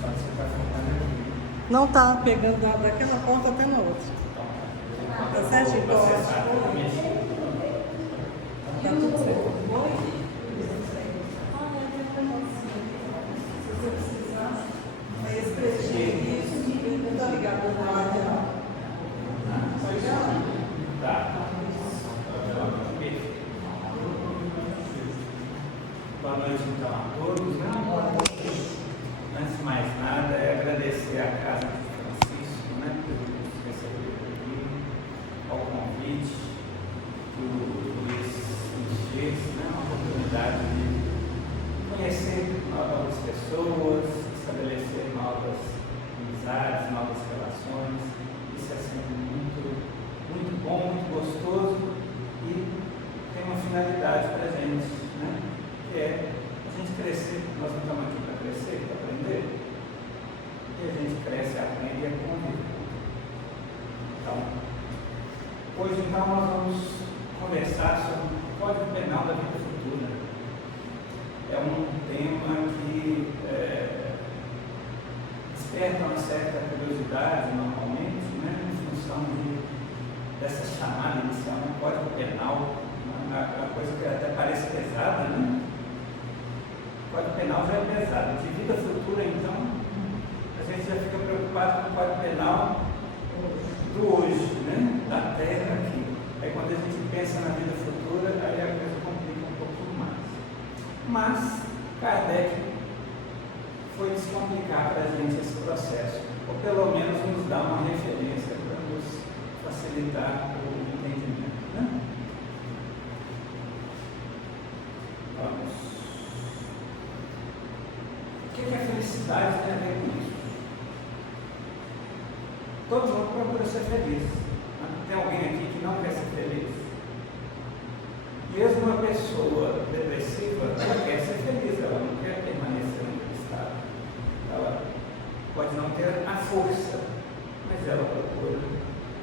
Só que você está focando aqui. Não tá pegando daquela ponta até na outra. Tá certinho? Vou acessar, vou mexer. Tá tudo certo. Esse pretinho aqui, não tá ligado na lateral. Tá. Boa noite então a todos. Antes de mais nada, é agradecer a Casa de Francisco, né, por nos receber aqui, ao convite do Luiz Michels, né, uma oportunidade de conhecer novas pessoas, estabelecer novas amizades, novas relações. Isso é sempre muito bom, muito gostoso e tem uma finalidade para a gente, né? Que é a gente crescer. Nós não estamos aqui para crescer, para aprender. E a gente cresce, aprende e convive. Então, hoje então nós vamos conversar sobre o Código Penal da Vida Futura. É um tema que desperta uma certa curiosidade normalmente, né, em função dessa chamada inicial, um Código Penal, uma coisa que até parece pesada, né? O Código Penal já é pesado. De vida futura, então, a gente já fica preocupado com o Código Penal do hoje, né? Da Terra aqui. Aí quando a gente pensa na vida futura, aí a coisa complica um pouquinho mais. Mas Kardec foi descomplicar para a gente esse processo, ou pelo menos nos dar uma referência para nos facilitar o entendimento, né? Vamos. O que a felicidade tem a ver com isso? Todos vão procurar ser felizes. Tem alguém aqui que não quer ser feliz? Mesmo uma pessoa depressiva, ela quer ser feliz, ela não quer permanecer naquele estado. Ela pode não ter a força, mas ela procura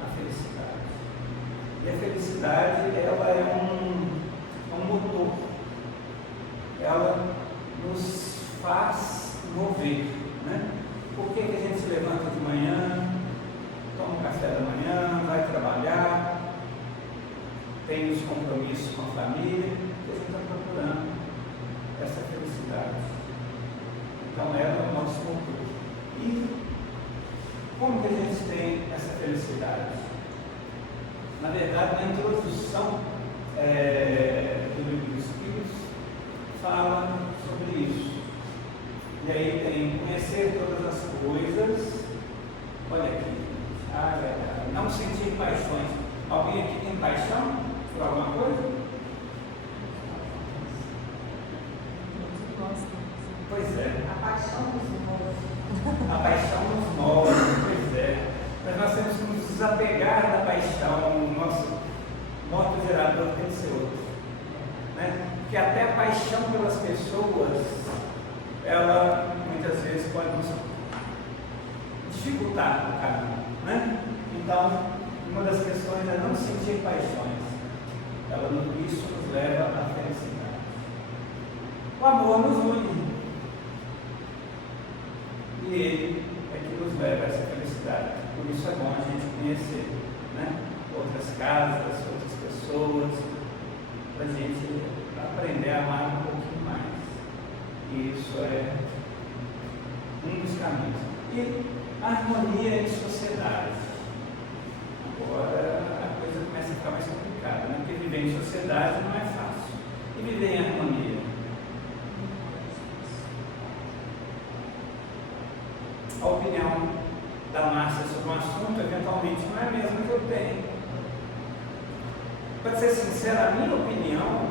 a felicidade. E a felicidade, ela é um motor. Ela nos faz mover, né? Por que a gente se levanta de manhã, toma um café da manhã, vai trabalhar, tem os compromissos com a família, e a gente está procurando essa felicidade. Então ela é o nosso motor. E como que a gente tem essa felicidade? Na verdade, na introdução do Livro dos Espíritos, fala sobre isso. E aí tem conhecer todas as coisas. Olha aqui. Não sentir paixões. Alguém aqui tem paixão por alguma coisa? Pois é. A paixão nos move. A paixão nos move, pois é. Mas nós temos que nos desapegar da paixão. O nosso modo gerador tem que ser outro, né? Porque até a paixão pelas pessoas, ela muitas vezes pode nos dificultar o caminho, né? Então, uma das questões é não sentir paixões. Isso nos leva à felicidade. O amor nos une. E ele é que nos leva a essa felicidade. Por isso é bom a gente conhecer, né, outras casas, outras pessoas, para a gente aprender a amar um pouquinho mais. E isso é um dos caminhos. E a harmonia em sociedade. Agora a coisa começa a ficar mais complicada, né? Porque viver em sociedade não é fácil. E viver em harmonia? A opinião da Márcia sobre um assunto, eventualmente, não é a mesma que eu tenho. Para ser sincero, a minha opinião,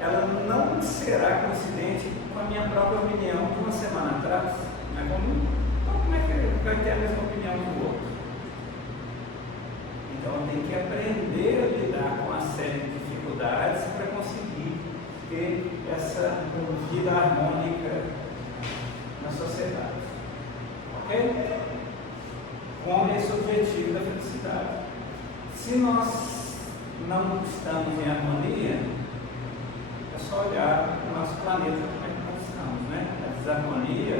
ela não será coincidente com a minha própria opinião de uma semana atrás. Não é comum? Então, como é que ele vai ter a mesma opinião do outro? Então, tem que aprender a lidar com uma série de dificuldades para conseguir ter essa vida harmônica na sociedade. Ok? Com esse objetivo da felicidade. Se nós não estamos em harmonia, é só olhar para o nosso planeta, como é que nós estamos, né? A desarmonia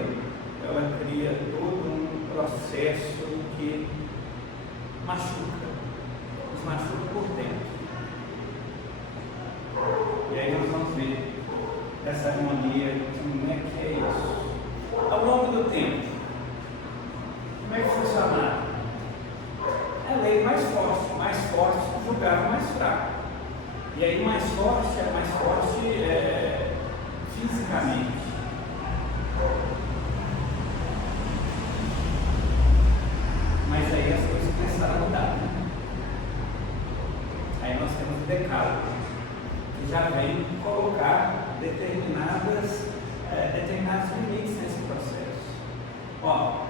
ela cria todo um processo que machuca, nos machuca por dentro. E aí nós vamos ver essa harmonia, como é que é isso. Ao longo do tempo, como é que funcionava? A lei mais forte julgava o mais fraco. E aí mais forte fisicamente. Mas aí as coisas começaram a mudar. Aí nós temos o decálogo, que já vem colocar determinados limites nesse processo. Ó,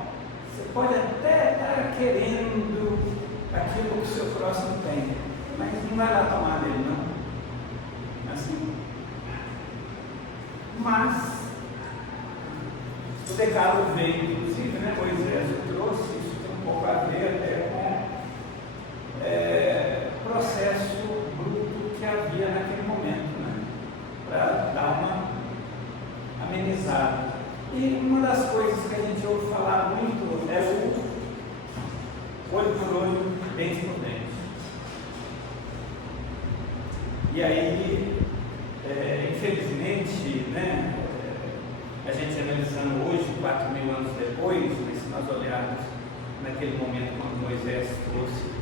você pode até estar querendo aquilo que o seu próximo tem, mas não vai lá tomar dele, não. Assim. Mas o decálogo veio, inclusive, né? Moisés trouxe, isso tem um pouco a ver até com o processo bruto que havia naquele momento, né? Para dar uma amenizada. E uma das coisas que a gente ouve falar muito é o olho por olho, dente por dente. E aí, infelizmente, né, a gente analisando hoje, 4.000 anos depois, mas se nós olharmos naquele momento quando Moisés trouxe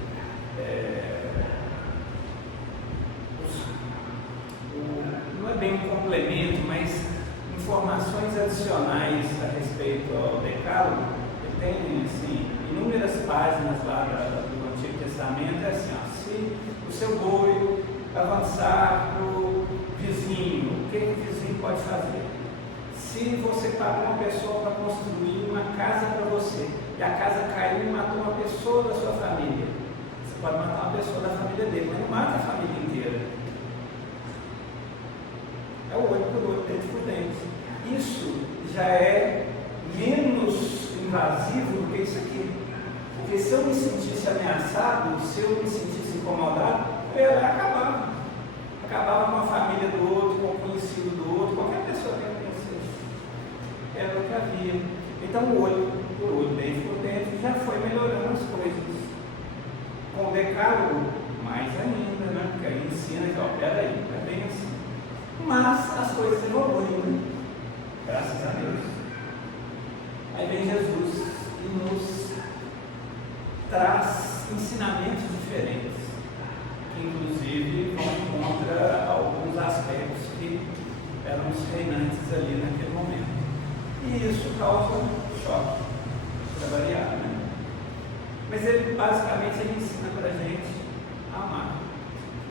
não é bem um complemento, mas informações adicionais a respeito ao decálogo, ele tem assim, inúmeras páginas lá do Antigo Testamento, é assim, ó, se o seu boi avançar para o vizinho, o que o vizinho pode fazer? Se você paga uma pessoa para construir uma casa para você, e a casa caiu e matou uma pessoa da sua família, você pode matar uma pessoa da família dele, mas não mata a família inteira. É o olho por olho, dente por dente. Isso já é menos invasivo do que isso aqui. Porque se eu me sentisse ameaçado, se eu me sentisse incomodado, eu acabava. Acabava com a família do outro, com o conhecido do outro, qualquer pessoa que eu conhecesse. Era o que havia. Então o olho por olho, dente por dente, já foi melhorando as coisas. Com o decálogo, mais ainda, né? Porque aí ensina que, ó, peraí, é bem assim. Mas as coisas evoluem, né? Graças a Deus. Aí vem Jesus e nos traz ensinamentos diferentes, que inclusive vão contra alguns aspectos que eram os reinantes ali naquele momento. E isso causa choque, para variar, né? Mas ele basicamente ensina para a gente a amar.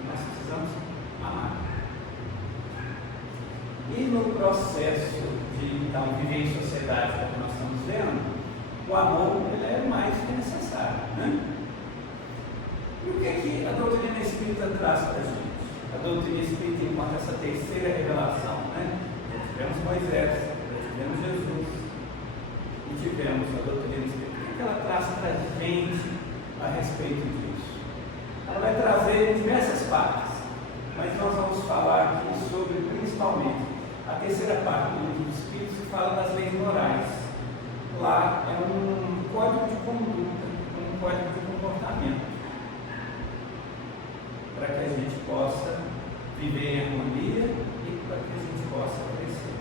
Nós precisamos amar. E no processo de então, viver em sociedade, como nós estamos vendo, o amor ele é mais que necessário, né? E o que é que a doutrina espírita traz para a gente? A doutrina espírita, enquanto essa terceira revelação, né? Já tivemos Moisés, já tivemos Jesus, e tivemos a doutrina espírita. O que ela traz para a gente a respeito disso? Ela vai trazer diversas partes, mas nós vamos falar aqui sobre, principalmente, a terceira parte do livro dos Espíritos, que fala das leis morais. Lá é um código de conduta, um código de comportamento, para que a gente possa viver em harmonia e para que a gente possa crescer.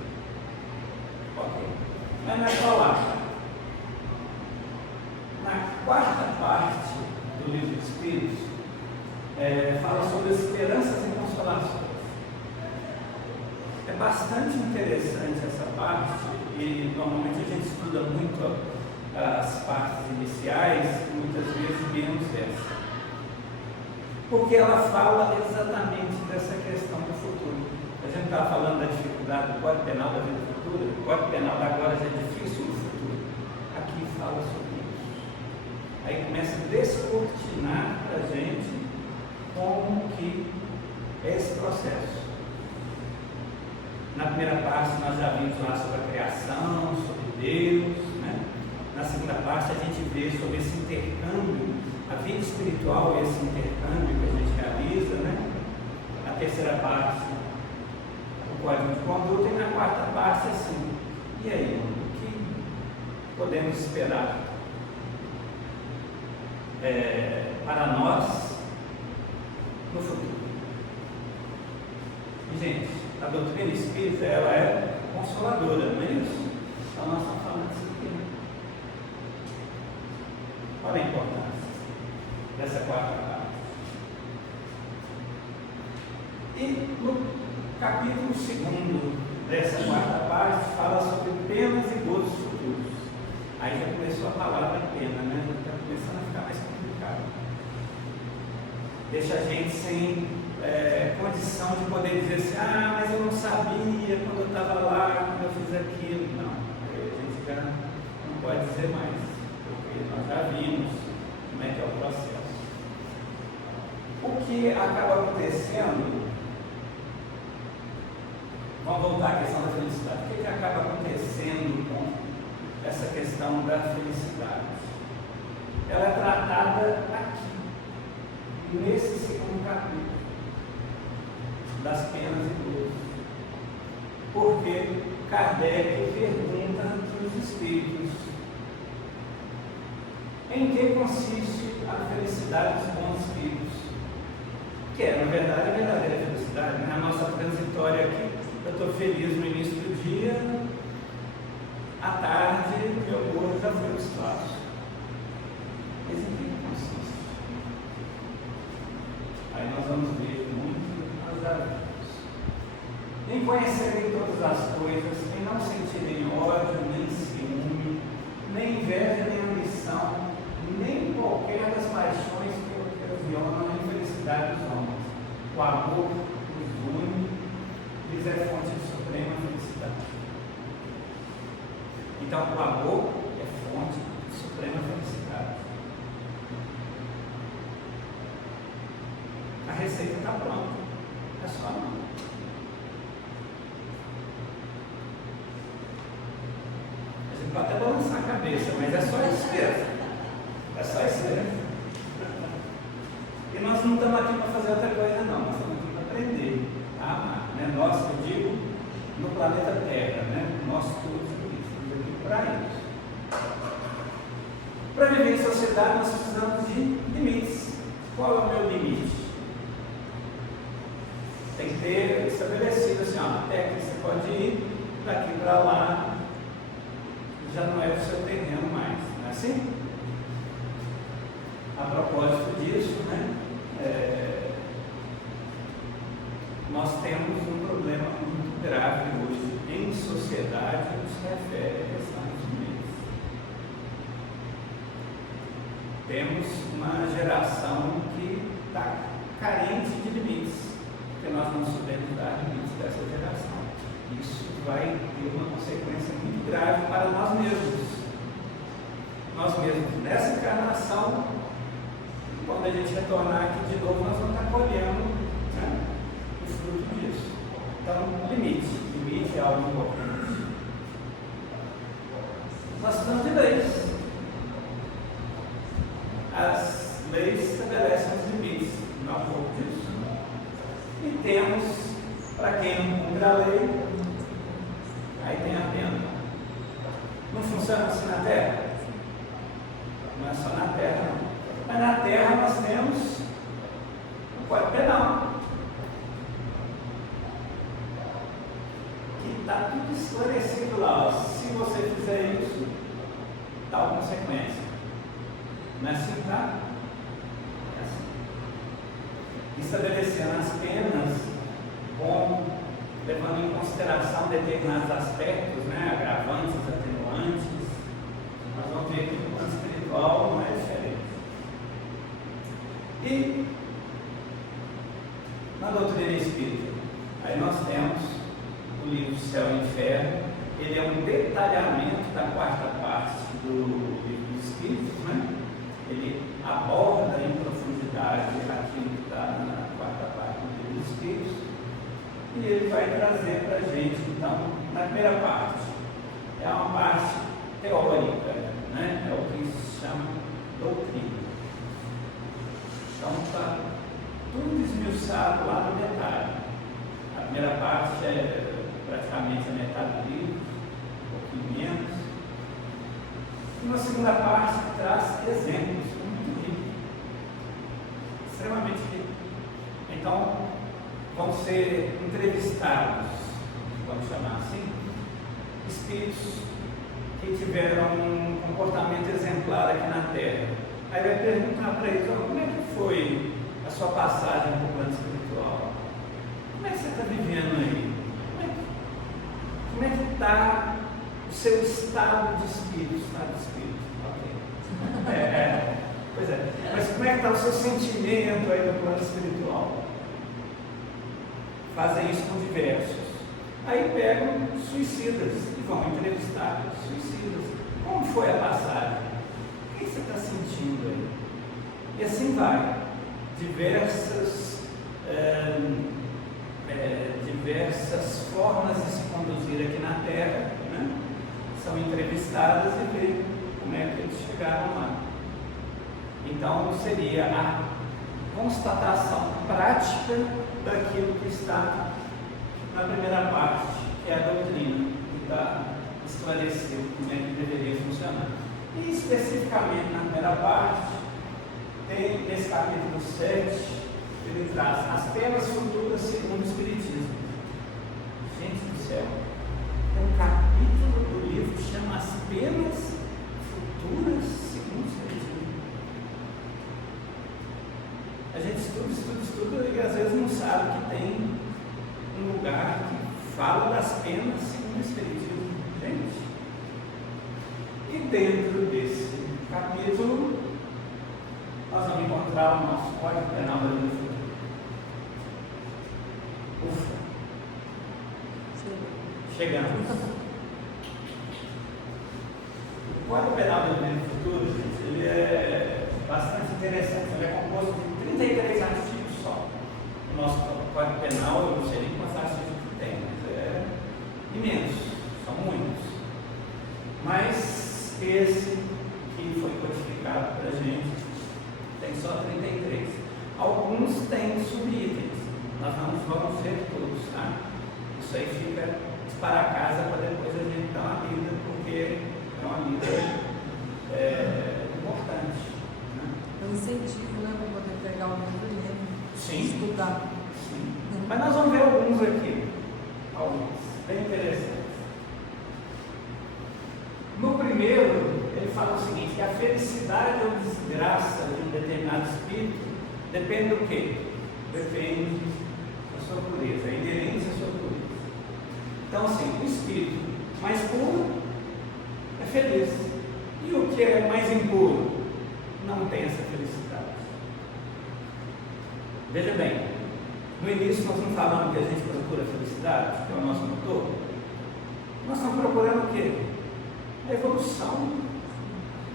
Ok. Mas não é só lá. Na quarta parte do livro dos Espíritos, fala sobre as esperanças e consolações. É bastante interessante essa parte, e normalmente a gente estuda muito as partes iniciais, muitas vezes menos essa, porque ela fala exatamente dessa questão do futuro. A gente está falando da dificuldade do Código Penal da vida futura, o Código Penal da agora já é difícil no futuro. Aqui fala sobre isso. Aí começa a descortinar para a gente como que é esse processo. Na primeira parte nós já vimos lá sobre a criação, sobre Deus, né? Na segunda parte a gente vê sobre esse intercâmbio, a vida espiritual e esse intercâmbio que a gente realiza, né? Na terceira parte, o código de conduta, e na quarta parte assim, e aí, podemos esperar para nós no futuro. E, gente, a doutrina espírita, ela é consoladora, não é isso? Então nós estamos falando disso aqui, né? Olha a importância dessa quarta parte. E no capítulo 2 dessa quarta parte fala sobre penas e gozos futuros. Aí já começou a palavra pena, né? Já está começando a ficar mais complicado. Deixa a gente sem condição de poder dizer assim, mas eu não sabia quando eu estava lá, quando eu fiz aquilo. Não, a gente já não pode dizer mais, porque nós já vimos como é que é o processo. O que acaba acontecendo, vamos voltar à questão da felicidade, o que acaba acontecendo com essa questão da felicidade? Ela é tratada aqui, nesse segundo capítulo, das penas e gozos. Porque Kardec pergunta para os espíritos: em que consiste a felicidade dos bons espíritos? Que é, na verdade, a verdadeira felicidade, né? A nossa transitória aqui, eu estou feliz no início do dia, à tarde, meu corpo já foi ao espaço. Mas em que consiste? Aí nós vamos ver muito as avisos. Em conhecerem todas as coisas, em não sentirem ódio, nem ciúme, nem inveja, nem ambição, nem qualquer das paixões que ocasionam a infelicidade dos homens. O amor os une, lhes é fonte de suprema felicidade. Então, o amor é fonte de suprema felicidade. A receita está pronta, é só amar. A gente pode até balançar a cabeça, mas é só isso mesmo. É só isso mesmo. E nós não estamos aqui para fazer outra coisa, não. Nós estamos aqui para aprender a amar. Né? Nós, eu digo, no planeta Terra, né? Nós todos estamos aqui para isso. Para viver em sociedade, nós precisamos de limites. Qual é o meu limite? Tem que ter estabelecido assim, até que você pode ir daqui para lá, já não é o seu terreno mais, não é assim? A propósito disso, né, nós temos um problema muito grave hoje em sociedade que se refere à questão dos limites. Temos uma geração que está carente de limites, porque nós não sabemos dar limites dessa geração. Isso vai ter uma consequência muito grave para nós mesmos. Nós mesmos, nessa encarnação, quando a gente retornar aqui de novo, nós vamos estar colhendo, né, o fruto disso. Então, limite. Limite é algo importante. Nós precisamos de leis. As leis estabelecem os limites, não é um pouco disso. E temos, para quem não cumpre a lei, aí tem a pena. Não funciona assim na Terra? Não é só na Terra, não. Mas na Terra nós temos o Código Penal, que está tudo esclarecido lá. Se você fizer isso, tal consequência. Não é assim, tá? É assim. Estabelecendo as penas levando em consideração determinados aspectos, né, agravantes, atenuantes. Nós vamos ver que o plano espiritual não é diferente. E na doutrina espírita, aí nós temos o livro Céu e Inferno. Ele é um detalhamento da quarta parte do livro dos Espíritos, né? Ele aborda em profundidade aquilo que está na quarta parte do livro dos Espíritos, e ele vai trazer para a gente, então, na primeira parte, é uma parte teórica, né? É o que se chama doutrina. Então está tudo esmiuçado lá no detalhe. A primeira parte é praticamente a metade do livro, um pouquinho menos. E uma segunda parte que traz exemplos, muito rico, extremamente rico. Então, vão ser entrevistados, vamos chamar assim, espíritos que tiveram um comportamento exemplar aqui na Terra. Aí vai perguntar para eles: como é que foi a sua passagem para o plano espiritual? Como é que você está vivendo aí? Como é que está o seu estado de espírito? Estado de espírito, ok. Pois é. Mas como é que está o seu sentimento aí no plano espiritual? Fazem isso com diversos. Aí pegam suicidas e vão entrevistar suicidas. Como foi a passagem? O que você está sentindo aí? E assim vai. Diversas formas de se conduzir aqui na Terra, né? São entrevistadas e ver como é que eles chegaram lá. Então seria a constatação prática daquilo que está na primeira parte, que é a doutrina, que está esclarecendo como é que deveria funcionar. E especificamente na primeira parte, tem nesse capítulo 7, ele traz as penas futuras segundo o Espiritismo. Gente do céu, tem um capítulo do livro que chama As Penas Futuras segundo o Espiritismo. A gente estuda e às vezes não sabe que tem um lugar que fala das penas segundo o Espiritismo. Gente, e dentro desse capítulo nós vamos encontrar o nosso Código Penal da Vida Futura. Ufa! Chegamos. O Código Penal da Vida Futura, gente, ele é bastante interessante. Ele é composto de 33 artigos só. O nosso Código Penal, eu não sei nem quantos artigos que tem, mas é imenso, são muitos. Mas esse que foi codificado para a gente tem só 33. Alguns têm subitens. Nós não vamos ver todos, tá? Isso aí fica para casa para depois a gente dar uma lida, porque é uma lida importante. Né? É um incentivo, né, para poder pegar o livro e ler. Sim. Estudar. Sim. Mas nós vamos ver alguns aqui. Alguns. Bem interessantes. No primeiro, ele fala o seguinte: que a felicidade ou desgraça de um determinado espírito depende do quê? Depende da sua pureza, é inerente à sua pureza. Então, assim, o espírito mais puro é feliz. E o que é mais impuro não tem essa felicidade. Veja bem, no início nós não falamos que a gente procura felicidade, que é o nosso motor. Nós estamos procurando o quê? A evolução.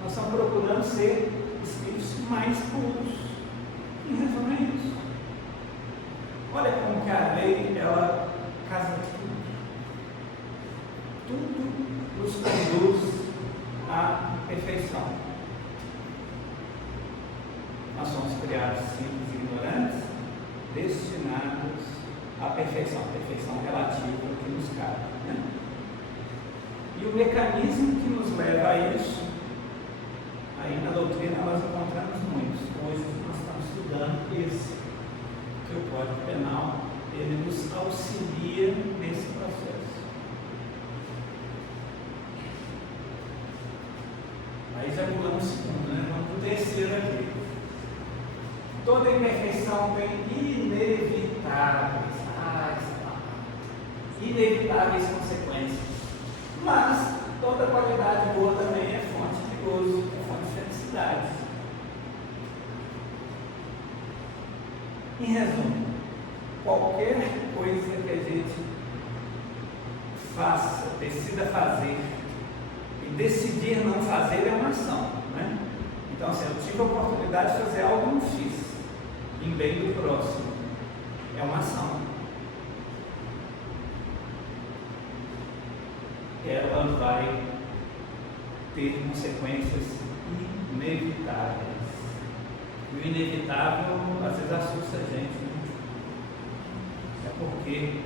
Nós estamos procurando ser espíritos mais puros. Em resumo, é isso. Olha como que a lei, ela casa tudo. Tudo nos conduz à perfeição. Nós somos criados simples e ignorantes, destinados à perfeição. Perfeição relativa que nos cabe, né? E o mecanismo que nos leva a isso, aí na doutrina nós encontramos muitos. Hoje nós estamos estudando esse, que o Código Penal, ele nos auxilia nesse processo. Aí já pulamos o segundo, né? Vamos para o terceiro aqui. Toda imperfeição tem inevitáveis, inevitáveis consequências. Mas toda qualidade boa também é fonte de gozo, é fonte de felicidade. Em resumo, qualquer coisa que a gente faça, decida fazer e decidir não fazer é uma ação, né? Então, assim, eu tive a oportunidade de fazer algo e não fiz, em bem do próximo, é uma ação. Ela vai ter consequências inevitáveis. E o inevitável às vezes assusta a gente, né? É porque,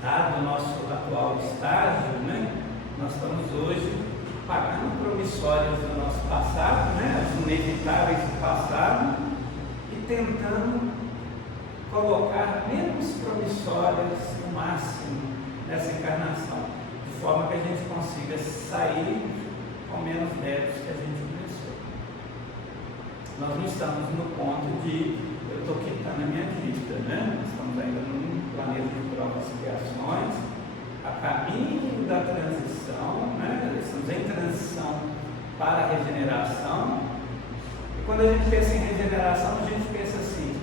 dado o nosso atual estágio, né, nós estamos hoje pagando promissórias do nosso passado, né, as inevitáveis do passado, e tentando colocar menos promissórias no máximo nessa encarnação, de forma que a gente consiga sair com menos débitos que a gente começou. Nós não estamos no ponto de eu estou quitando a minha dívida, né? Nós estamos ainda num planeta de provas e expiações, a caminho da transição, né? Estamos em transição para a regeneração. E quando a gente pensa em regeneração, a gente pensa assim,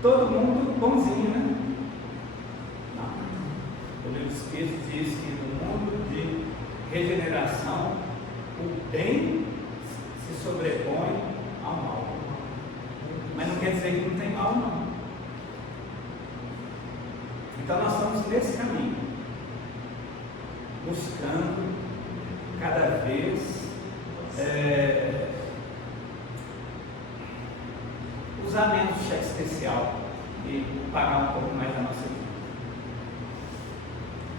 todo mundo bonzinho, né? Não. O livro dos Espíritos diz que no mundo de regeneração, o bem se sobrepõe ao mal. Mas não quer dizer que não tem mal, não. Então nós estamos nesse caminho, buscando cada vez usar menos cheque especial e pagar um pouco mais da nossa vida.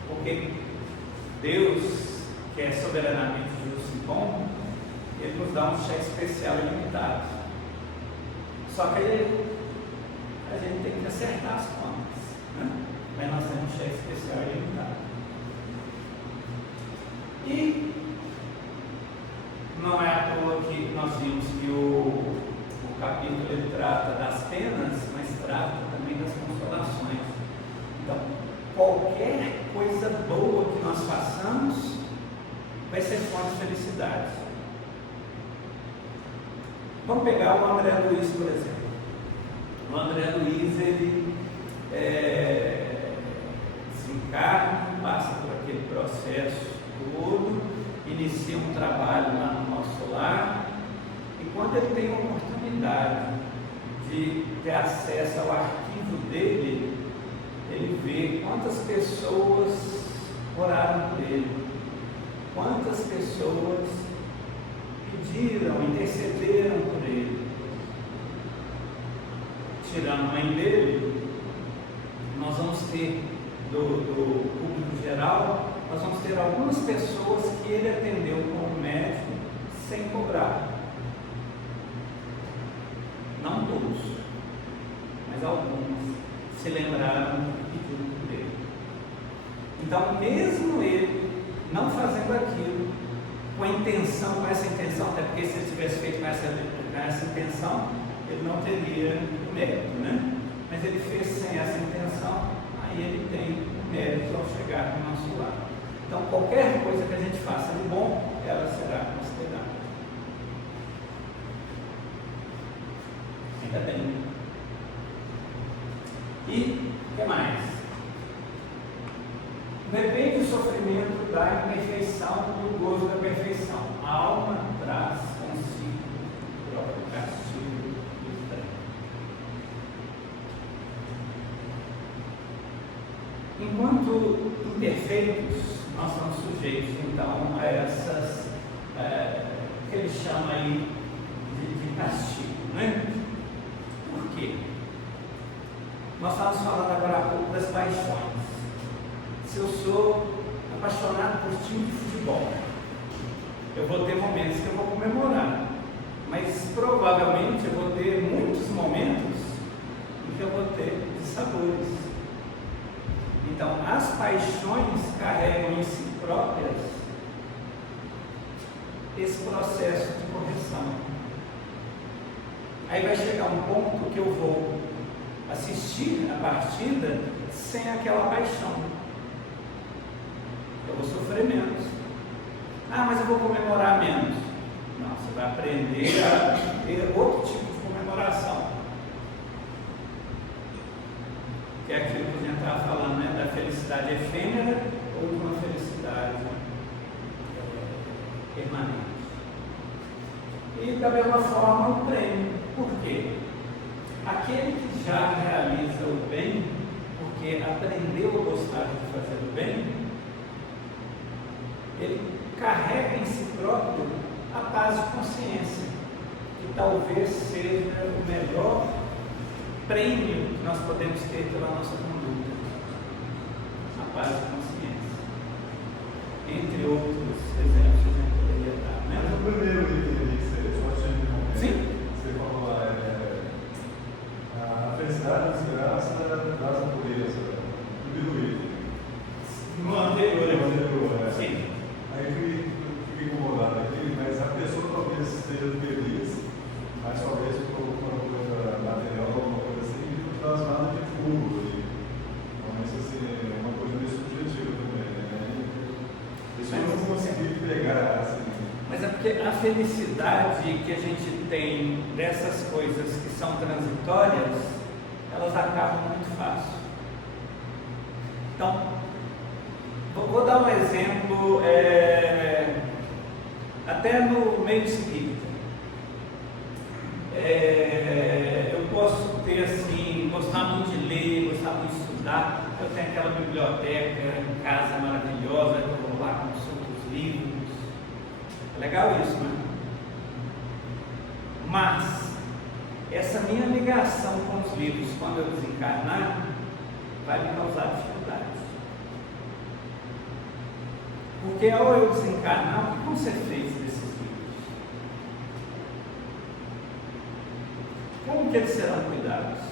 Porque Deus, que é soberanamente justo e bom, Ele nos dá um cheque especial ilimitado. Só que a gente tem que acertar as contas, né? Mas nós temos um cheque especial ilimitado. E não é à toa que nós vimos que o capítulo ele trata das penas, mas trata também das consolações. Então, qualquer coisa boa que nós façamos vai ser fonte de felicidade. Vamos pegar o André Luiz, por exemplo. O André Luiz, ele desencarna, passa por aquele processo todo, inicia um trabalho lá no nosso lar, e quando ele tem a oportunidade de ter acesso ao arquivo dele, ele vê quantas pessoas oraram por ele, quantas pessoas pediram, intercederam por ele. Tirando a mãe dele, nós vamos ter do público geral, nós vamos ter algumas pessoas que ele atendeu como médico sem cobrar. Não todos, mas alguns se lembraram e pediram por ele. Então, mesmo ele não fazendo aquilo com a intenção, com essa intenção, até porque se ele tivesse feito com essa intenção, ele não teria o mérito, né? Mas ele fez sem essa intenção, aí ele tem o mérito ao chegar no nosso lar. Então, qualquer coisa que a gente faça de bom, ela será considerada. Ainda bem. E o que mais? Depende do sofrimento da imperfeição do gozo da perfeição. A alma traz consigo o próprio castigo do trem. Enquanto imperfeitos, nós somos sujeitos então a essas que ele chama aí de castigo, né? Por quê? Nós estávamos falando agora há pouco das paixões. Se eu sou apaixonado por time de futebol, eu vou ter momentos que eu vou comemorar, mas provavelmente eu vou ter muitos momentos em que eu vou ter dissabores. Então, as paixões carregam em si próprias esse processo de correção. Aí vai chegar um ponto que eu vou assistir a partida sem aquela paixão. Eu vou sofrer menos. Ah, mas eu vou comemorar menos. Não, você vai aprender a ter outro tipo de comemoração. Que é aquilo que a gente estava falando, né? Da felicidade efêmera ou de uma felicidade permanente. E da mesma forma o prêmio. Por quê? Aquele que já realiza o bem, porque aprendeu a gostar de fazer o bem, ele carrega em si próprio a paz de consciência, que talvez seja o melhor prêmio que nós podemos ter pela nossa conduta. A paz de consciência. Entre outros exemplos que a gente poderia porque a felicidade que a gente tem dessas coisas que são transitórias, elas acabam muito fácil. Então, vou dar um exemplo, até no meio espírita. Eu posso ter assim, gostar muito de ler, gostar muito de estudar. Eu tenho aquela biblioteca em casa maravilhosa, eu vou lá, consulto os livros. É legal isso, né? Mas essa minha ligação com os livros, quando eu desencarnar, vai me causar dificuldades. Porque ao eu desencarnar, o que vão ser feitos desses livros? Como que eles serão cuidados?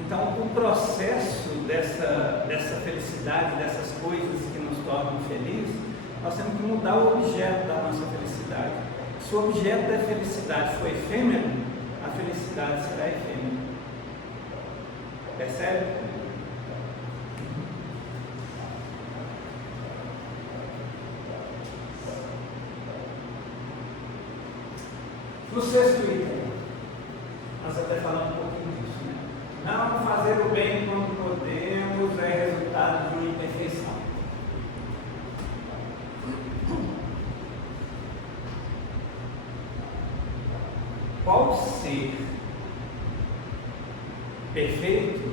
Então, o processo dessa felicidade, dessas coisas que nos tornam felizes, nós temos que mudar o objeto da nossa felicidade. Se o objeto da felicidade for efêmero, a felicidade será efêmera. Percebe? No sexto item, nós até falamos um pouquinho disso, né? Não fazer o bem quando podemos é resultado de uma imperfeição. Qual ser perfeito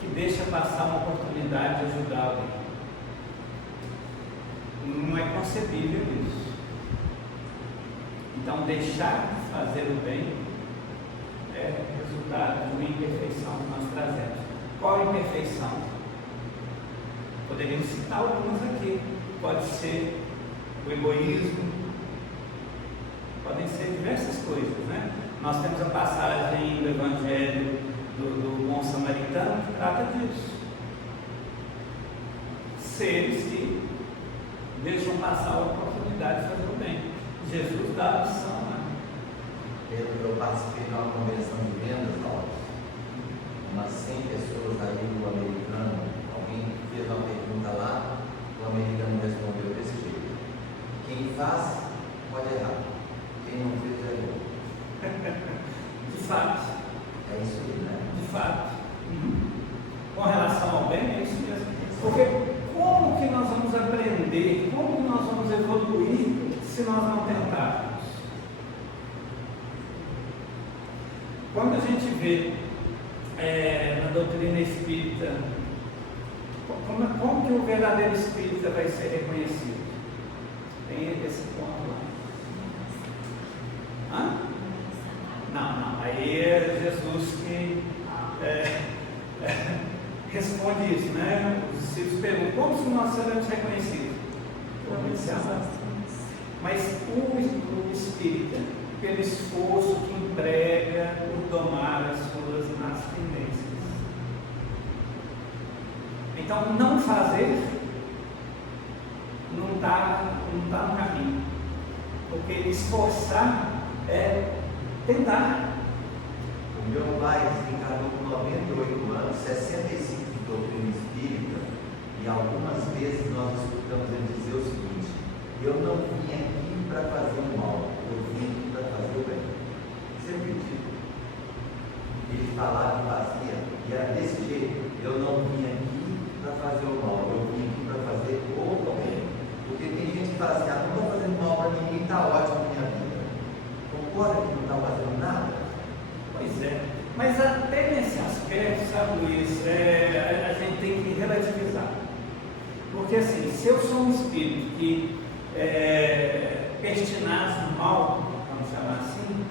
que deixa passar uma oportunidade de ajudar alguém? Não é concebível isso. Então, deixar de fazer o bem é resultado de uma imperfeição que nós trazemos. Qual a imperfeição? Poderíamos citar algumas aqui. Pode ser o egoísmo, podem ser diversas coisas, né? Nós temos a passagem do Evangelho do bom samaritano que trata disso. Seres que deixam passar a oportunidade de fazer o bem. Jesus dá a opção, né? Eu participei de uma convenção de vendas, umas 100 pessoas aí do americano. Alguém fez uma pergunta lá, o americano respondeu desse jeito: quem faz pode errar, quem não fez já errou. De fato. É isso aí, né? De fato. Com relação ao bem, é isso mesmo. Porque como que nós vamos aprender, como que nós vamos evoluir se nós não tentarmos? Quando a gente vê na doutrina espírita, como que o verdadeiro espírita vai ser reconhecido? Tem esse ponto lá. Hã? Não. Aí é Jesus que responde isso, né? Os discípulos perguntam: como se nós seremos reconhecidos? Como ele se ama. Mas o espírita, pelo esforço que emprega por domar as suas más tendências. Então, não fazer não está no caminho, porque esforçar é tentar. O meu pai se encarnou com 98 anos, 65 de doutrina espírita, e algumas vezes nós escutamos ele dizer o seguinte: eu não vim aqui para fazer o mal, eu vim aqui para fazer o bem. Sempre dito. Ele falava e fazia, e era desse jeito: eu não vim aqui para fazer o mal, eu vim aqui para fazer o bem. Porque tem gente que fala assim: não estou fazendo mal para ninguém, está ótimo na minha vida. Concorda que não está fazendo nada? Pois é, mas até nesse aspecto, sabe, Luiz, a gente tem que relativizar. Porque assim, se eu sou um espírito que pertinaz no mal, vamos chamar assim,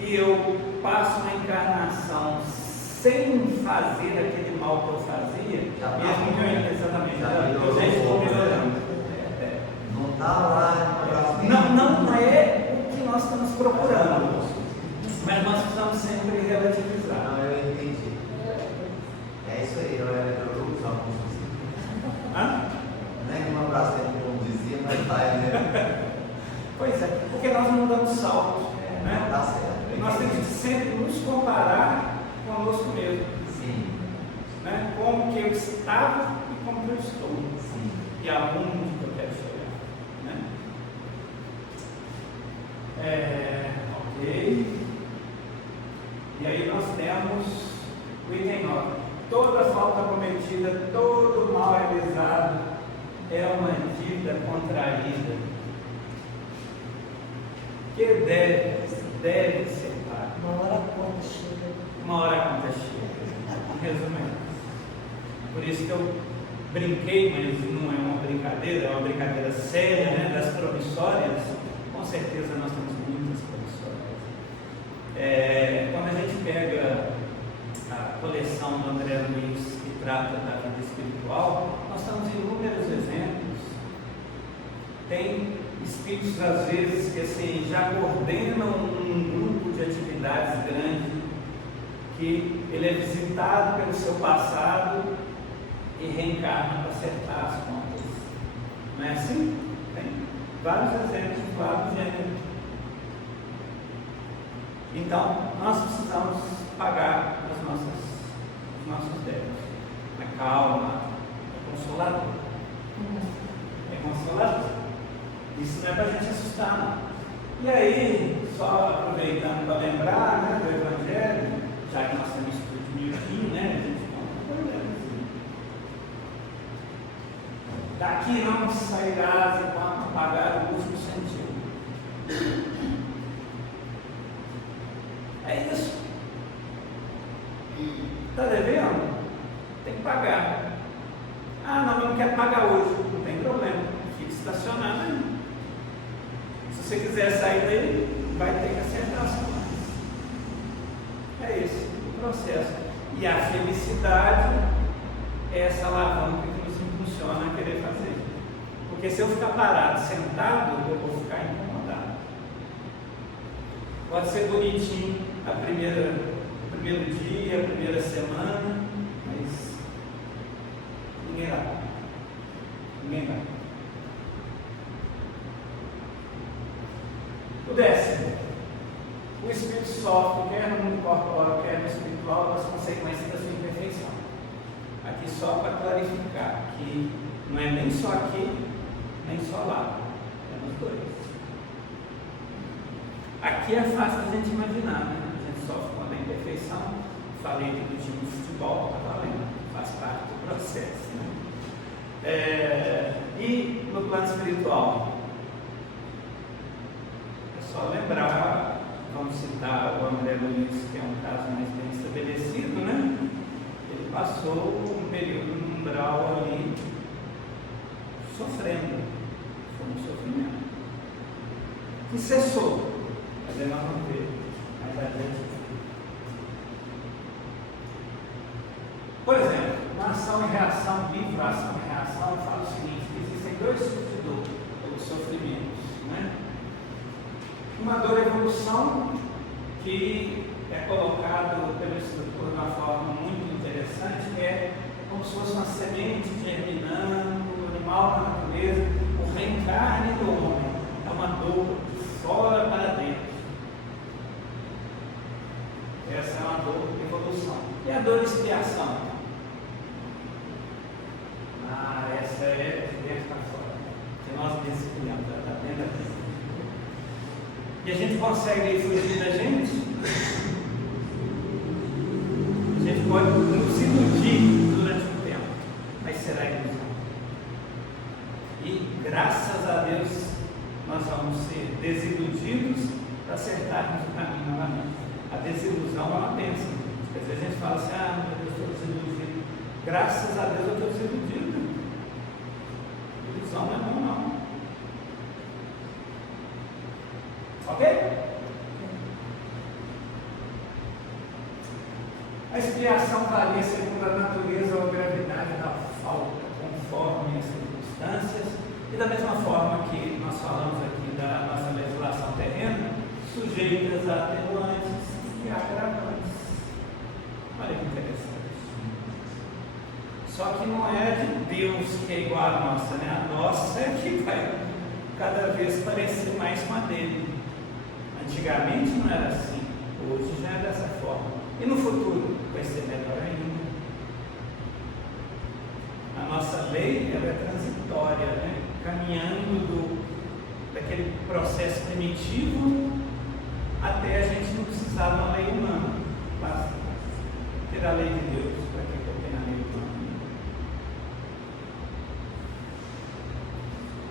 e eu passo uma encarnação sem fazer aquele mal que eu fazia, exatamente, eu já estou melhorando. Não está lá. Não é o que nós estamos procurando, mas nós precisamos sempre relativizar. Não, eu entendi. É isso aí, eu só como se fosse. Não é que uma praça como dizia, mas vai, né? Pois é, porque nós não damos saltos, né? Tá certo. Nós temos que sempre nos comparar conosco mesmo. Sim. né? Como que eu estava e como que eu estou. Sim. E aonde que eu quero chegar. Né? Ok. E aí nós temos o item 9. Toda falta cometida, todo mal realizado é uma dívida contraída que deve ser paga. Uma hora a conta chega. Uma hora a conta chega. Resumindo. Por isso que eu brinquei, mas não é uma brincadeira, é uma brincadeira séria, né? Das promissórias. Com certeza nós temos muitas promissórias. Quando a gente pega a coleção do André Luiz, que trata da vida espiritual, nós temos inúmeros exemplos. Tem espíritos, às vezes, que assim, já coordenam um grupo de atividades grande, que ele é visitado pelo seu passado e reencarna para acertar as contas. Não é assim? Tem vários exemplos, vários gêneros. Então, nós precisamos pagar os nossos débitos. É calma, é consolador. É consolador. Isso não é para a gente assustar, não. E aí, só aproveitando para lembrar, né, do Evangelho, já que nós temos estudo de miudinho, né, a gente conta assim. Daqui não sairás enquanto pagar o último centavo. É isso. Está devendo? Tem que pagar. Ah, não, eu não quero pagar hoje. Não tem problema. Fique estacionado aí. Se você quiser sair daí, vai ter que acertar as contas. É esse o processo. E a felicidade é essa alavanca que nos impulsiona a querer fazer. Porque se eu ficar parado, sentado, eu vou ficar incomodado. Pode ser bonitinho o primeiro dia, a primeira semana, mas ninguém vai. Ninguém vai. O 10º. O espírito sofre, quer no mundo corpóreo, quer no espiritual, das consequências da sua imperfeição. Aqui só para clarificar que não é nem só aqui, nem só lá. É nos dois. Aqui é fácil a gente imaginar, né? A gente sofre com a imperfeição. Falei aqui do time de futebol, está valendo, faz parte do processo. Né? E no plano espiritual? É só lembrar, vamos citar o André Luiz, que é um caso mais bem estabelecido, né? Ele passou um período no umbral ali, sofrendo, foi um sofrimento, que cessou, mas ele não teve, mas a gente. Por exemplo, na ação e reação, livro Ação e Reação, fala o seguinte: que existem dois tipos de dor, ou sofrimentos, né? Uma dor evolução, que é colocado pelo instrutor de uma forma muito interessante, que é como se fosse uma semente germinando, o animal na natureza, o reencarne do homem. É uma dor de fora para dentro. Essa é uma dor de evolução. E a dor de expiação? Essa é de dentro para fora. Que nós disciplinamos, está dentro da gente. E a gente consegue fugir da gente? A gente pode nos iludir durante um tempo, mas será ilusão. E graças a Deus nós vamos ser desiludidos para acertarmos o caminho novamente. A desilusão é uma bênção. Às vezes a gente fala assim: ah, meu Deus, estou desiludido. Graças a Deus eu estou desiludido. Ilusão não é bom, não. Ok? A expiação varia segundo a natureza ou a gravidade da falta, conforme as circunstâncias, e da mesma forma que nós falamos aqui da nossa legislação terrena, sujeitas a atenuantes e agravantes. Olha que interessante. Só que não é de Deus que é igual a nossa, né? A nossa é que vai cada vez parecer mais com a dele. Antigamente não era assim, hoje já é dessa forma. E no futuro vai ser melhor ainda. lei ela é transitória, né? Caminhando daquele processo primitivo até a gente não precisar de uma lei humana. Basta ter a lei de Deus. Para que eu tenha a lei humana?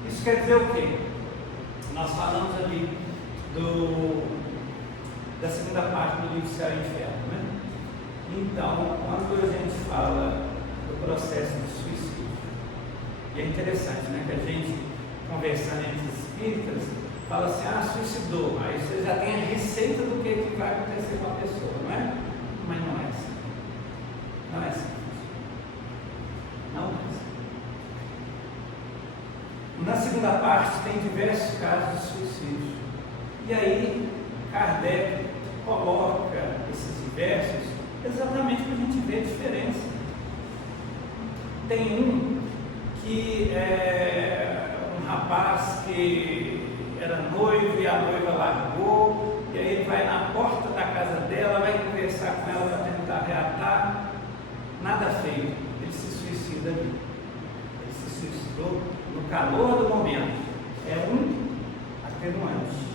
Isso quer dizer o quê? Nós falamos ali da segunda parte do livro Céu e Inferno, né? Então, quando a gente fala do processo de suicídio, e é interessante, né, que a gente, conversando entre espíritas, fala assim, suicidou, aí você já tem a receita do que vai acontecer com a pessoa, não é? Mas não é assim. Não é assim. Não é assim. Na segunda parte tem diversos casos de suicídio. E aí, Kardec coloca esses versos exatamente para a gente ver a diferença. Tem um que é um rapaz que era noivo e a noiva largou, e aí ele vai na porta da casa dela, vai conversar com ela para tentar reatar, nada feito, ele se suicida ali. Ele se suicidou no calor do momento. É um atenuante.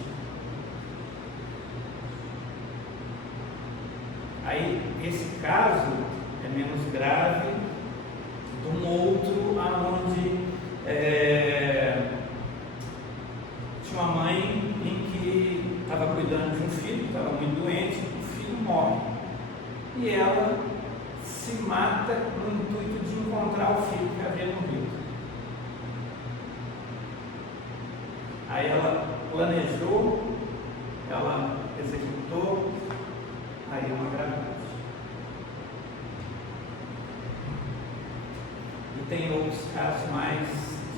Aí, esse caso é menos grave de um outro onde tinha uma mãe em que estava cuidando de um filho, que estava muito doente, o filho morre. E ela se mata no intuito de encontrar o filho que havia morrido. Aí ela planejou, ela executou, aí uma gravidez. E tem outros casos mais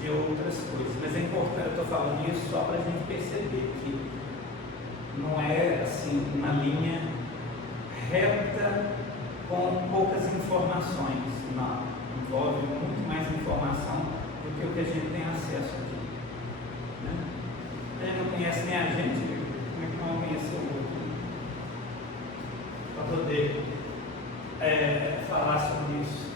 de outras coisas, mas é importante, eu estou falando isso só para a gente perceber que não é assim uma linha reta com poucas informações, não, envolve muito mais informação do que o que a gente tem acesso aqui, né? A gente não conhece nem a gente, como é que não conhece o outro? Para poder falar sobre isso.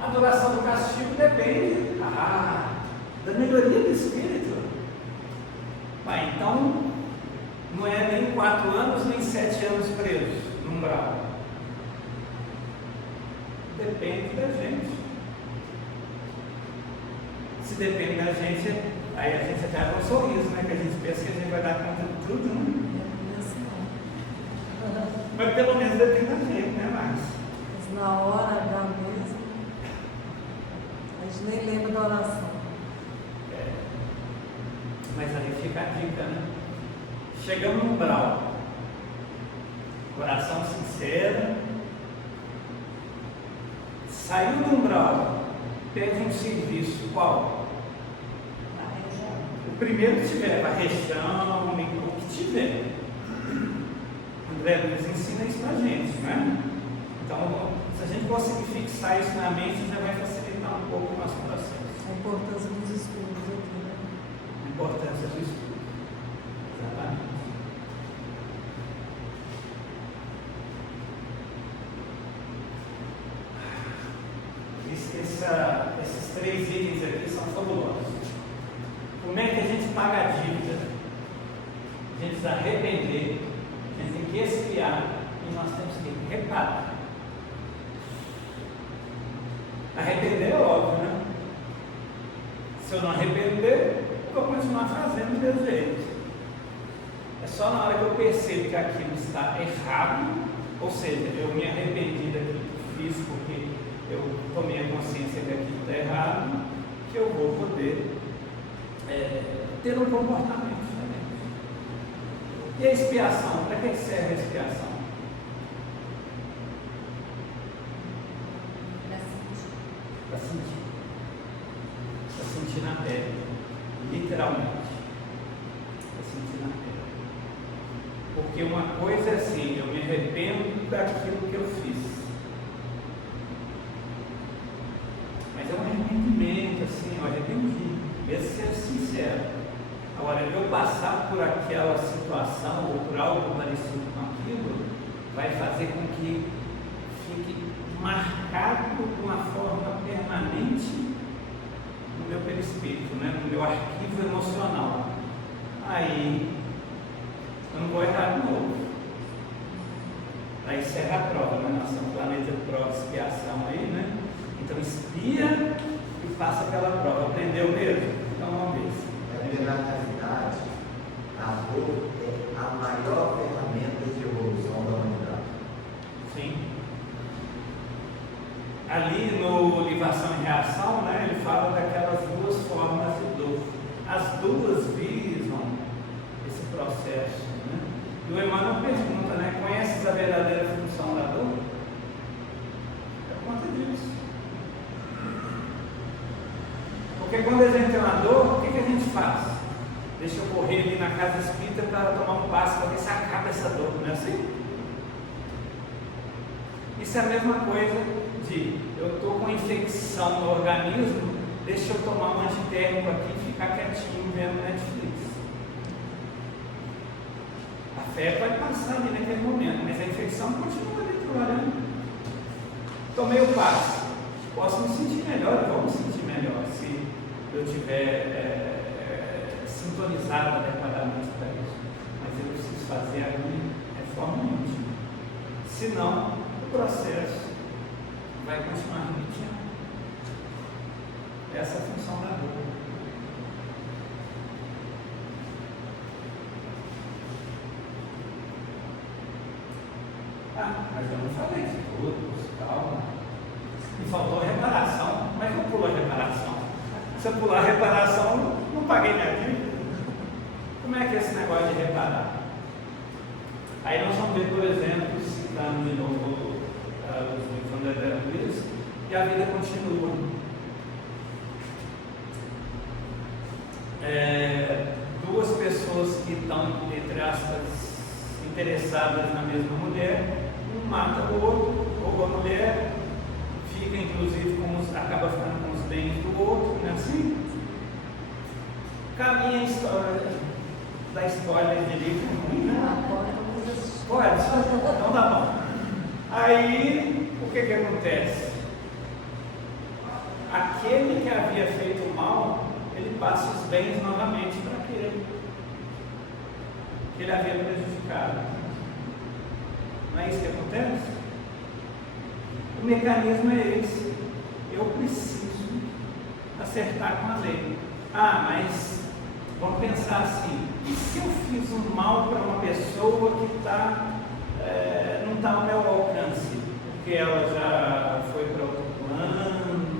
A duração do castigo depende da melhoria do espírito. Então, não é nem 4 anos, nem 7 anos presos no umbral. Depende da gente. Se depende da gente, aí a gente até abre um sorriso, né? Que a gente pensa que a gente vai dar conta de tudo, né? Mas pelo menos depende da gente, né, Marcos? Mas na hora H mesmo, a gente nem lembra da oração. Mas aí fica a dica, né? Chegamos no umbral, coração sincero, saiu do umbral, pede um serviço, qual? O primeiro que tiver, varrejão, o que tiver. André Luiz ensina isso pra gente, né? Então, se a gente conseguir fixar isso na mente, já vai facilitar um pouco o nosso processo. A importância dos estudos aqui, né? A importância do estudo. Exatamente. Esses 3 itens aqui são fabulosos. Como é que a gente paga a dívida? A gente precisa arrepender, a gente tem que expiar e nós temos que reparar. Arrepender é óbvio, né? Se eu não arrepender, eu vou continuar fazendo do meu jeito. É só na hora que eu percebo que aquilo está errado, ou seja, eu me arrependi daquilo que fiz porque eu tomei a consciência que aquilo está errado, que eu vou poder ter um comportamento diferente. E a expiação? Para que serve a expiação? Para sentir. Para sentir na pele. Literalmente. Para sentir na pele. Porque uma coisa é assim, eu me arrependo daquilo que eu fiz. Mas é um arrependimento, assim, eu arrependi, mesmo sendo sincero. Agora, eu passar por aquela situação ou por algo parecido com aquilo, vai fazer com que fique marcado de uma forma permanente Aí será a prova, né? Nós temos um planeta de prova, expiação aí, né? Então expia e passa aquela prova. Aprendeu mesmo? Então vamos ver. Porque na realidade, a dor é a maior ferramenta de evolução da humanidade. Sim. Ali no Livração e Reação, né, ele fala daquelas duas formas de dor. As duas visam esse processo. Né? E o Emmanuel pergunta, né, conheces a verdadeira função da dor? É por conta disso. Porque quando a gente tem uma dor, o que a gente faz? Deixa eu correr ali na casa espírita para tomar um passo para ver se acaba essa dor, não é assim? Isso é a mesma coisa de eu estou com infecção no organismo, deixa eu tomar um antitérmico aqui e ficar quietinho vendo Netflix. A febre vai passar ali naquele momento, mas a infecção continua ali trabalhando. Tomei o passo, posso me sentir melhor, vou me sentir melhor se eu estiver sintonizado adequadamente para isso. Mas eu preciso fazer a minha reforma íntima. Senão, o processo vai continuar repetindo. Essa é a função da dor. Mas eu não falei de tudo, calma. Me faltou reparação. Como é que eu pulo a reparação? Se eu pular a reparação, não paguei minha dívida. Como é que é esse negócio de reparar? Aí nós vamos ver, por exemplo, citando de novo os livros do André Luiz, e a vida continua. Duas pessoas que estão, entre aspas, interessadas na mesma mulher, um mata o outro, rouba a mulher, fica inclusive acaba ficando com os bens do outro, não é assim? Caminha a história da spoiler de livro ruim, né? Pode? Então tá bom. Aí, o que acontece? Aquele que havia feito o mal, ele passa os bens novamente para aquele que ele havia prejudicado. Não é isso que acontece? O mecanismo é esse. Eu preciso acertar com a lei. Mas vamos pensar assim: e se eu fiz um mal para uma pessoa que não está ao meu alcance, porque ela já foi para outro plano?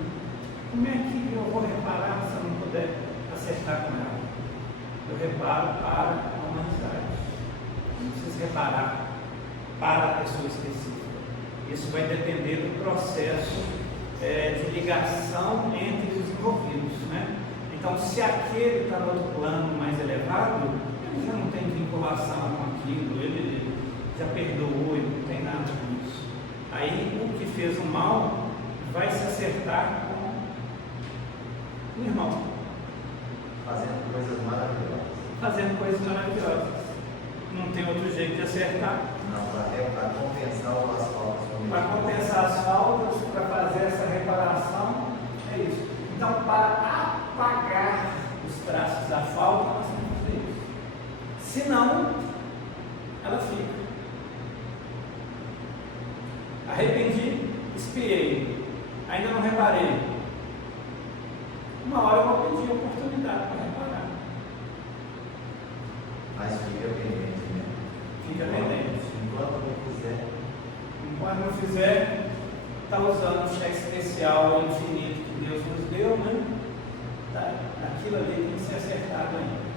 Como é que eu vou reparar se eu não puder acertar com ela? Eu reparo para a humanidade. Não preciso reparar para a pessoa específica. Isso vai depender do processo de ligação entre os envolvidos, né? Então, se aquele está no outro plano mais elevado, ele já não tem vinculação com aquilo, ele já perdoou, ele não tem nada com isso. Aí, o que fez o mal vai se acertar com o irmão. Fazendo coisas maravilhosas. Fazendo coisas maravilhosas. Não tem outro jeito de acertar. Não, para compensar as faltas. Para compensar as faltas, para fazer essa reparação, é isso. Então, para apagar os traços da falta, nós temos que fazer isso. Senão, ela fica. Arrependi, espiei, ainda não reparei. Uma hora eu vou pedir a oportunidade para reparar. Mas fica pendente, né? Fica pendente. Enquanto não fizer. Enquanto não fizer, está usando o cheque especial infinito que Deus nos deu, né? Aquilo ali tem que ser acertado ainda.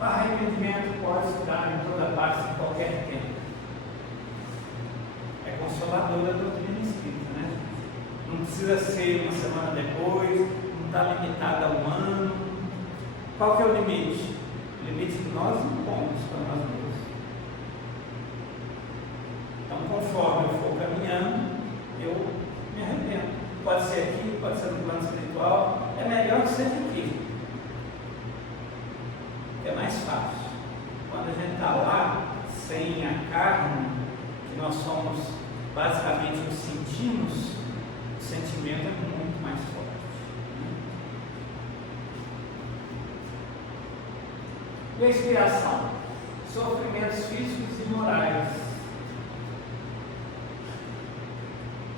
O arrependimento pode estar em toda parte, em qualquer tempo. É consoladora a doutrina espírita, né? Não precisa ser uma semana depois, não está limitado a um ano. Qual que é o limite? O limite que nós impomos para nós mesmos. Então, conforme eu for caminhando, eu me arrependo. Pode ser aqui, pode ser no plano espiritual. É melhor que seja aqui. É mais fácil. Quando a gente está lá, sem a carne, que nós somos, basicamente, nos sentimos, o sentimento é muito mais forte. E a expiação? Sofrimentos físicos e morais.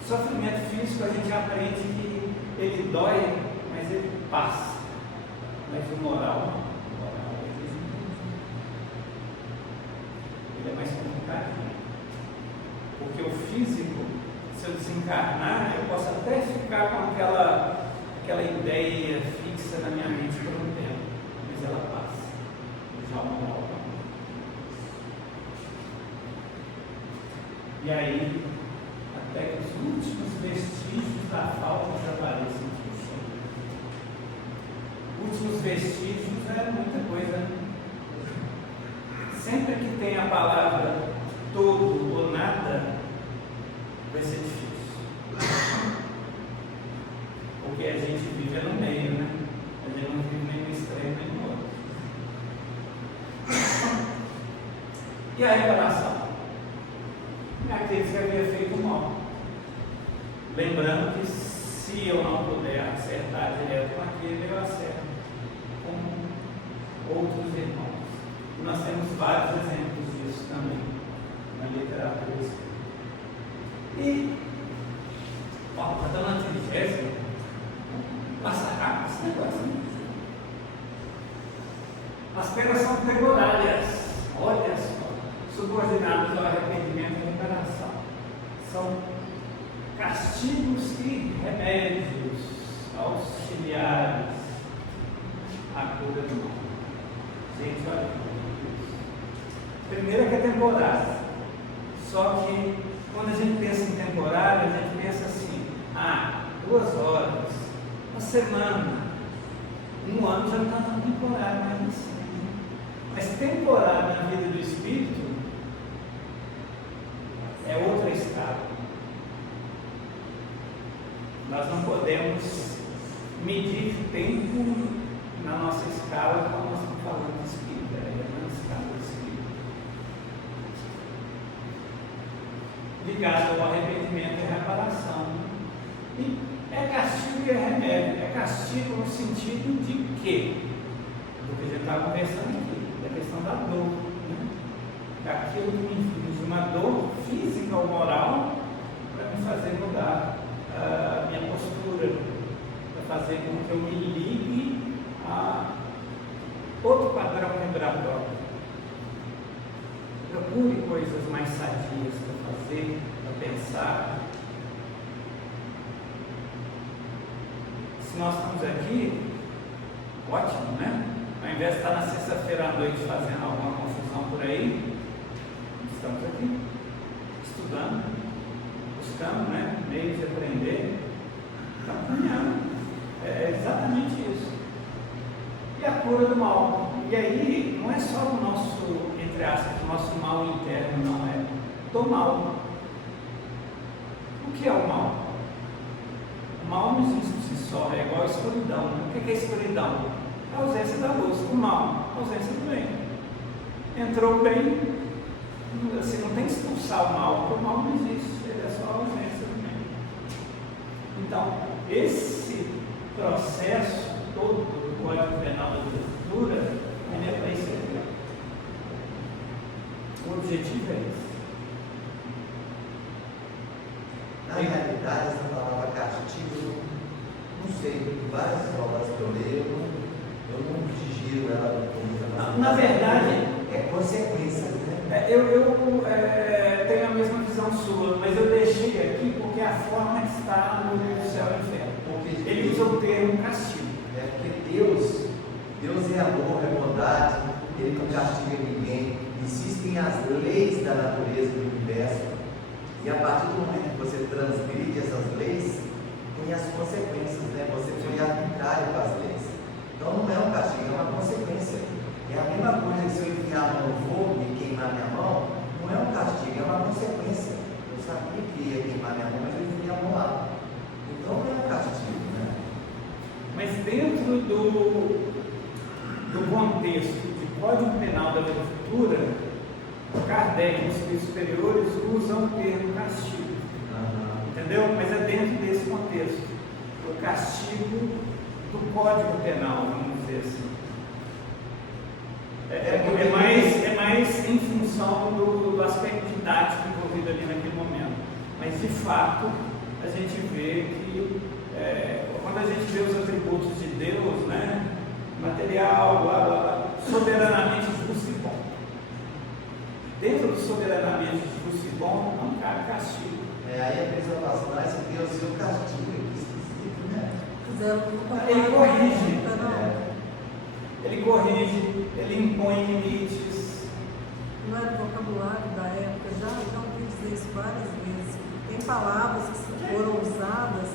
Sofrimento físico a gente aprende que ele dói, mas ele passa. Mas o moral não. Ele é mais complicado. Porque o físico, se eu desencarnar, eu posso até ficar com aquela ideia fixa na minha mente por um tempo, mas ela passa. Já o moral não. E aí, até que os últimos vestígios da falta desapareçam de você. Últimos vestígios é muita coisa, né? Sempre que tem a palavra todo ou nada, vai ser difícil. Porque a gente vive no meio, né? A gente não vive nem no extremo nem no outro. E a reparação? Aqueles que haviam feito mal. Lembrando que se eu não puder acertar direto com aquele, eu acerto com outros irmãos. E nós temos vários exemplos disso também na literatura espírita. E, ó, está dando a 30ª, passa rápido esse negócio, né? As penas são temporárias, olha só, subordinadas ao arrependimento e reparação. São castigos e remédios auxiliares à cura do mal. Gente, olha isso. Primeiro que é temporário. Só que quando a gente pensa em temporário, a gente pensa assim, 2 horas, uma semana, um ano já não está tão temporário mais assim. Mas temporário na vida do espírito é outra escala. Nós não podemos medir tempo na nossa escala como nós estamos falando de espírito, é na escala do espírito. Ligado ao arrependimento e reparação. E é castigo e é remédio. É castigo no sentido de quê? Do que a gente está conversando aqui, da questão da dor. Né? Aquilo que me inflige uma dor física ou moral para me fazer mudar a minha postura, para fazer com que eu me ligue a outro padrão vibratório. Procure coisas mais sadias para fazer, para pensar. Se nós estamos aqui, ótimo, né? Ao invés de estar na sexta-feira à noite fazendo alguma confusão por aí, estamos aqui, estudando, buscando, né, meios de aprender, estamos caminhando. É exatamente isso. E a cura do mal. E aí, não é só do nosso, entre aspas, do nosso mal interno, não é do mal. O que é o mal? O mal não existe por si só, é igual a escuridão. O que é escuridão? A ausência da luz. O mal, a ausência do bem. Entrou o bem, assim, não tem que expulsar o mal, porque o mal não existe, ele é só a ausência do bem. Então, esse processo todo do Código Penal da Literatura, ele é para isso aqui. O objetivo é esse. Na realidade, essa palavra castigo, não sei, várias obras que eu leio, eu não digiro ela como na verdade, é consequência, né? Eu tenho a mesma visão sua, mas eu deixei aqui porque a forma que está no céu e inferno. Porque ele usa o termo castigo. Porque Deus é amor, é bondade, ele não castiga ninguém. Existem as leis da natureza do universo. E a partir do momento que você transgride essas leis, tem as consequências, né? Você foi arbitrário com as leis. Então não é um castigo, é uma consequência. É a mesma coisa que se eu enfiar a mão no fogo e queimar minha mão, não é um castigo, é uma consequência. Eu sabia que ia queimar minha mão, mas eu enfiei a mão lá. Então não é um castigo, né? Mas dentro do contexto de Código Penal da Vida Futura, Kardec e os espíritos superiores usam o termo castigo. Entendeu? Mas é dentro desse contexto. O castigo do Código Penal, vamos dizer assim. de fato a gente vê que quando a gente vê os atributos de Deus, né, material, blá, blá, blá, soberanamente justo e bom. Dentro do soberanamente justo e bom não cabe castigo. Aí a pessoa fala, mas Deus e o castigo, que esquisito, né? Ele corrige, ele corrige, ele impõe limites. Não é do vocabulário da época, já ouvi dizer isso várias vezes. Tem palavras que foram usadas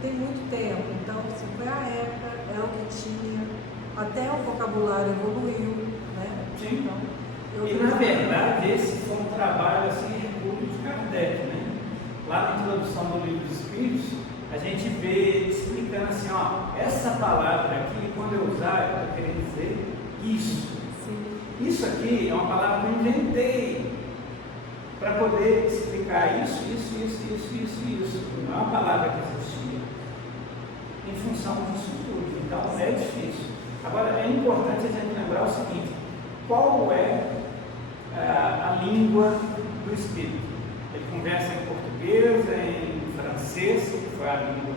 tem muito tempo, então se foi a época, é o que tinha, até o vocabulário evoluiu, né? Sim. Então, E na verdade esse foi um trabalho assim hercúleo de Kardec, né? Lá na introdução do Livro dos Espíritos, a gente vê ele explicando assim, ó, essa palavra aqui, quando eu usar, eu estou querendo dizer isso. sim. Isso aqui é uma palavra que eu inventei para poder explicar isso. Não é uma palavra que existia em função disso tudo. Então é difícil. Agora é importante a gente lembrar o seguinte: qual é a língua do Espírito? Ele conversa em português, em francês, que foi a língua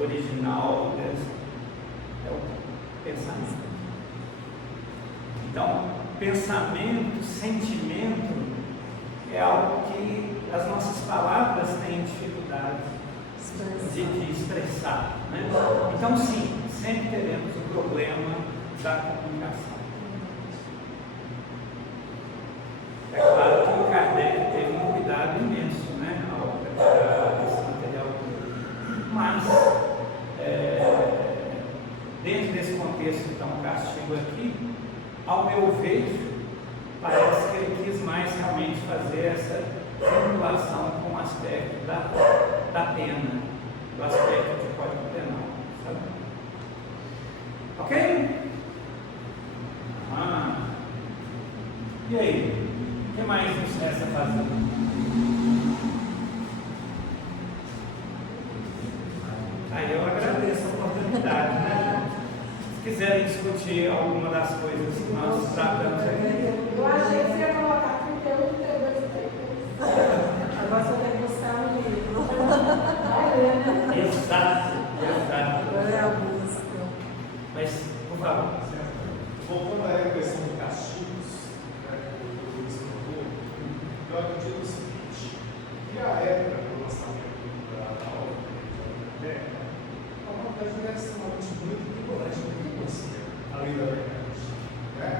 original é o pensamento. Então, pensamento, sentimento é algo que as nossas palavras têm dificuldade de expressar, né? Então, sim, sempre teremos o problema da comunicação. É claro que o Kardec teve um cuidado imenso, né, ao preparar esse material todo. Mas, dentro desse contexto, então, castigo aqui, ao meu ver, parece que ele quis mais realmente fazer essa vinculação com o aspecto da pena, do aspecto de Código Penal, sabe? Ok? E aí? O que mais nos resta fazer? Aí eu agradeço a oportunidade, né? Se quiserem discutir alguma das coisas que nós tratamos aqui. Eu achei que você ia colocar 31, 32, 33. Agora você vai buscar no livro. Vai ler. Exato. Agora é a busca. Mas, por favor. Voltando à questão de castigos, né, que o Luiz colocou, eu acredito o seguinte, que a época do lançamento da obra da Terra, a humanidade era extremamente muito ignorante do que considera a lei da verdade. Né?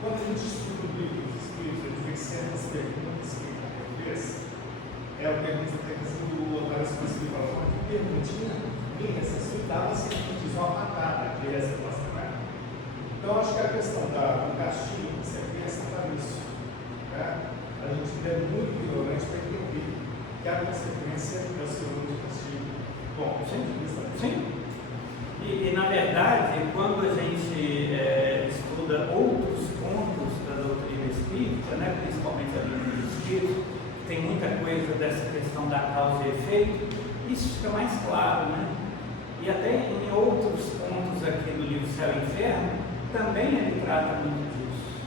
Quando a gente estuda o livro dos Espíritos, a gente vê certas perguntas que a gente fez, é o que a gente está fazendo do Otávio Espírito e fala, que perguntinha minha, se estudava se diz uma patada, que é essa nossa cara. Então, acho que a questão do castigo, você pensa para isso. Né? A gente é muito ignorante para entender que a consequência é o seu de castigo. Bom, Sim. E na verdade, quando a gente estuda outros pontos da doutrina espírita, né, principalmente a doutrina do Espírito, tem muita coisa dessa questão da causa e efeito, isso fica mais claro, né? E até em outros pontos aqui no livro Céu e Inferno, também ele trata muito disso.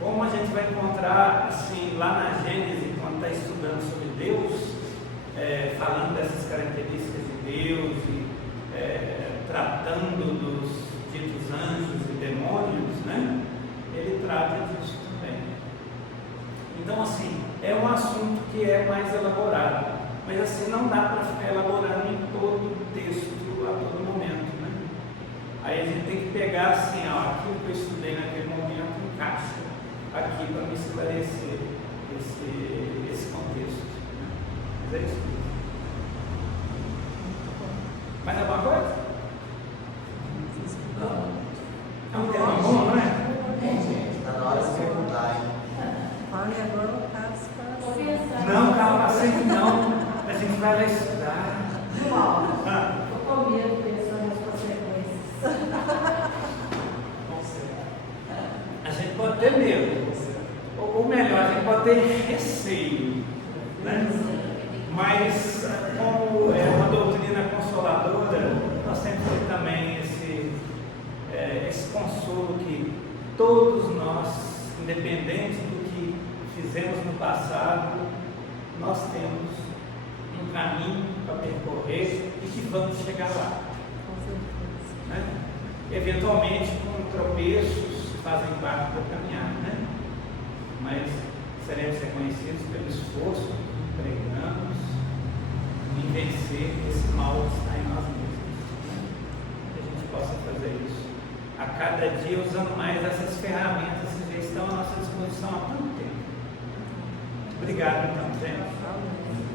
Como a gente vai encontrar, assim, lá na Gênesis, quando está estudando sobre Deus, falando dessas características de Deus e tratando dos ditos anjos e demônios, né? Ele trata disso também. Então, assim, é um assunto que é mais elaborado, mas assim, não dá para ficar elaborando em todo o texto a todo momento, né? Aí a gente tem que pegar assim, ó, aquilo que eu estudei naquele momento encaixa aqui para me esclarecer esse contexto, né? Mas é isso. Mais alguma coisa? É um tema bom, não é? Está na hora de perguntar, hein? Fale agora o caso. Tô pensando. Não, capacete não. A gente vai lá estudar. João, eu tô com medo pensando nas consequências. A gente pode ter medo. Ou melhor, a gente pode ter receio, né? Mas como é uma doutrina consoladora, nós temos que ter também esse consolo que todos nós, independente do que fizemos no passado, nós temos um caminho para percorrer e que vamos chegar lá. Com certeza. Né? Eventualmente com tropeços que fazem parte da caminhada, né? Mas seremos reconhecidos pelo esforço que empregamos em vencer esse mal que está em nós mesmos, né? Que a gente possa fazer isso a cada dia, usando mais essas ferramentas que já estão à nossa disposição há tanto tempo. Obrigado, então, gente. Amém.